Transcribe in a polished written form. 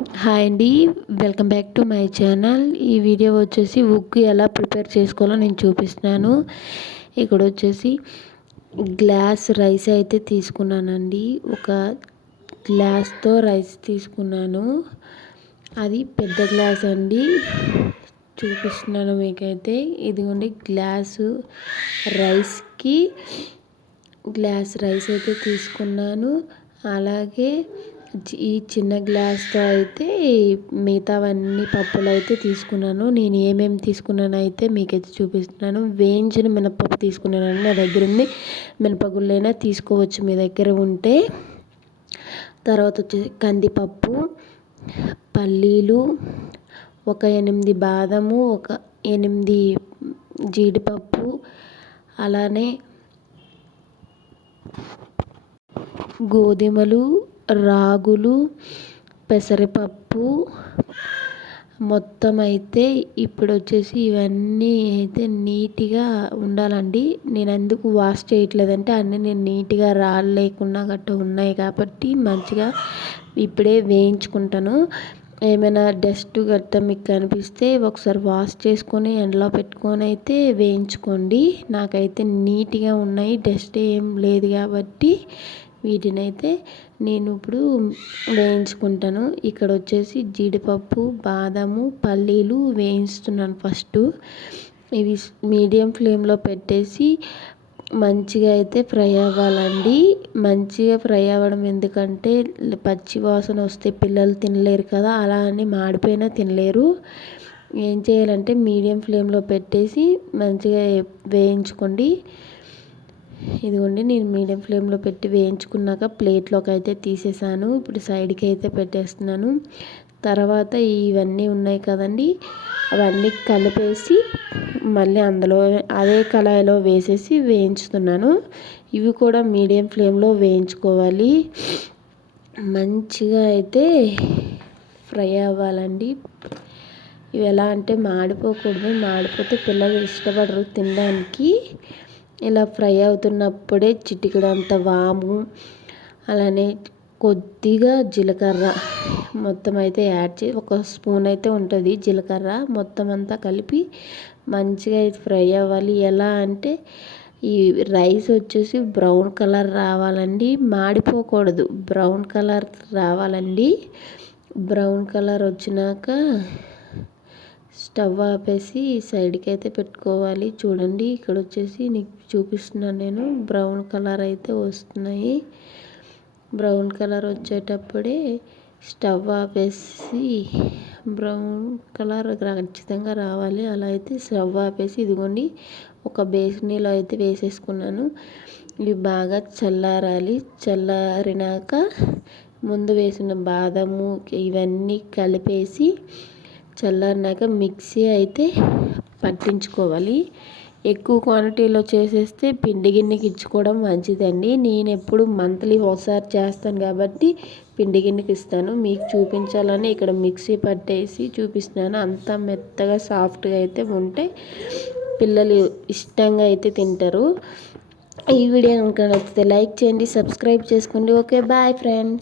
Hi అండి, welcome back to my channel. ఈ video వచ్చేసి ఉగ్గు ఎలా ప్రిపేర్ చేసుకోవాలో నేను చూపిస్తున్నాను. ఇక్కడ వచ్చేసి గ్లాస్ రైస్ అయితే తీసుకున్నానండి. ఒక గ్లాస్తో రైస్ తీసుకున్నాను. అది పెద్ద గ్లాస్ అండి, చూపిస్తున్నాను మీకైతే. ఇదిగోండి గ్లాస్ రైస్ అయితే తీసుకున్నాను. అలాగే ఈ చిన్న గ్లాస్తో అయితే మిగతావన్నీ పప్పులు అయితే తీసుకున్నాను. నేను ఏమేమి తీసుకున్నాను అయితే మీకైతే చూపిస్తున్నాను. వేయించిన మినపప్పు తీసుకున్నానండి, నా దగ్గర ఉంది. మినపగుళ్ళైనా తీసుకోవచ్చు మీ దగ్గర ఉంటే. తర్వాత వచ్చేసి కందిపప్పు, పల్లీలు, ఒక 8 బాదము, ఒక 8 జీడిపప్పు, అలానే గోధుమలు, రాగులు, పెసరపప్పు మొత్తం అయితే ఇప్పుడు వచ్చేసి ఇవన్నీ అయితే నీట్గా ఉండాలండి. నేను ఎందుకు వాష్ చేయట్లేదంటే అన్నీ నేను నీట్గా రాళ్ళు లేకుండా గట్రా ఉన్నాయి కాబట్టి మంచిగా ఇప్పుడే వేయించుకుంటాను. ఏమైనా డస్ట్ గట్రా మీకు కనిపిస్తే ఒకసారి వాష్ చేసుకొని ఎండలో పెట్టుకొని అయితే వేయించుకోండి. నాకైతే నీట్గా ఉన్నాయి, డస్ట్ ఏం లేదు కాబట్టి వీటినైతే నేను ఇప్పుడు వేయించుకుంటాను. ఇక్కడ వచ్చేసి జీడిపప్పు, బాదము, పల్లీలు వేయిస్తున్నాను ఫస్ట్. ఇవి మీడియం ఫ్లేమ్లో పెట్టేసి మంచిగా అయితే ఫ్రై అవ్వాలండి. మంచిగా ఫ్రై అవ్వడం ఎందుకంటే పచ్చి వాసన వస్తే పిల్లలు తినలేరు కదా, అలా అని మాడిపోయినా తినలేరు. ఏం చేయాలంటే మీడియం ఫ్లేమ్లో పెట్టేసి మంచిగా వేయించుకోండి. ఇదిగోండి, నేను మీడియం ఫ్లేమ్లో పెట్టి వేయించుకున్నాక ప్లేట్లోకి అయితే తీసేసాను. ఇప్పుడు సైడ్కి అయితే పెట్టేస్తున్నాను. తర్వాత ఇవన్నీ ఉన్నాయి కదండి, అవన్నీ కలిపేసి మళ్ళీ అందులో అదే కళాయిలో వేసేసి వేయించుతున్నాను. ఇవి కూడా మీడియం ఫ్లేమ్లో వేయించుకోవాలి. మంచిగా అయితే ఫ్రై అవ్వాలండి. ఇవి ఎలా అంటే మాడిపోకూడదు, మాడిపోతే పిల్లలు ఇష్టపడరు తినడానికి. ఇలా ఫ్రై అవుతున్నప్పుడే చిటికెడంత వాము, అలానే కొద్దిగా జీలకర్ర మొత్తం అయితే యాడ్ చేసి, ఒక స్పూన్ అయితే ఉంటుంది జీలకర్ర, మొత్తం అంతా కలిపి మంచిగా ఫ్రై అవ్వాలి. ఎలా అంటే ఈ రైస్ వచ్చేసి బ్రౌన్ కలర్ రావాలండి, మాడిపోకూడదు, బ్రౌన్ కలర్ రావాలండి. బ్రౌన్ కలర్ వచ్చినాక స్టవ్ ఆపేసి సైడ్కి అయితే పెట్టుకోవాలి. చూడండి, ఇక్కడ వచ్చేసి నీకు చూపిస్తున్నాను నేను. బ్రౌన్ కలర్ అయితే వస్తున్నాయి. బ్రౌన్ కలర్ వచ్చేటప్పుడే స్టవ్ ఆపేసి, బ్రౌన్ కలర్ ఖచ్చితంగా రావాలి. అలా అయితే స్టవ్ ఆపేసి ఇదిగోండి ఒక బేసిన్లో అయితే వేసేసుకున్నాను. ఇవి బాగా చల్లారాలి. చల్లారినాక ముందు వేసిన బాదము ఇవన్నీ కలిపేసి చల్లారినాక మిక్సీ అయితే పట్టించుకోవాలి. ఎక్కువ క్వాంటిటీలో చేసేస్తే పిండి గిన్నెకి ఇచ్చుకోవడం మంచిదండి. నేను ఎప్పుడు మంత్లీ ఒకసారి చేస్తాను కాబట్టి పిండి గిన్నెకి ఇస్తాను. మీకు చూపించాలని ఇక్కడ మిక్సీ పట్టేసి చూపిస్తున్నాను. అంత మెత్తగా సాఫ్ట్గా అయితే ఉంటే పిల్లలు ఇష్టంగా అయితే తింటారు. ఈ వీడియో కనుక నచ్చితే లైక్ చేయండి, సబ్స్క్రైబ్ చేసుకోండి. Okay, bye friends.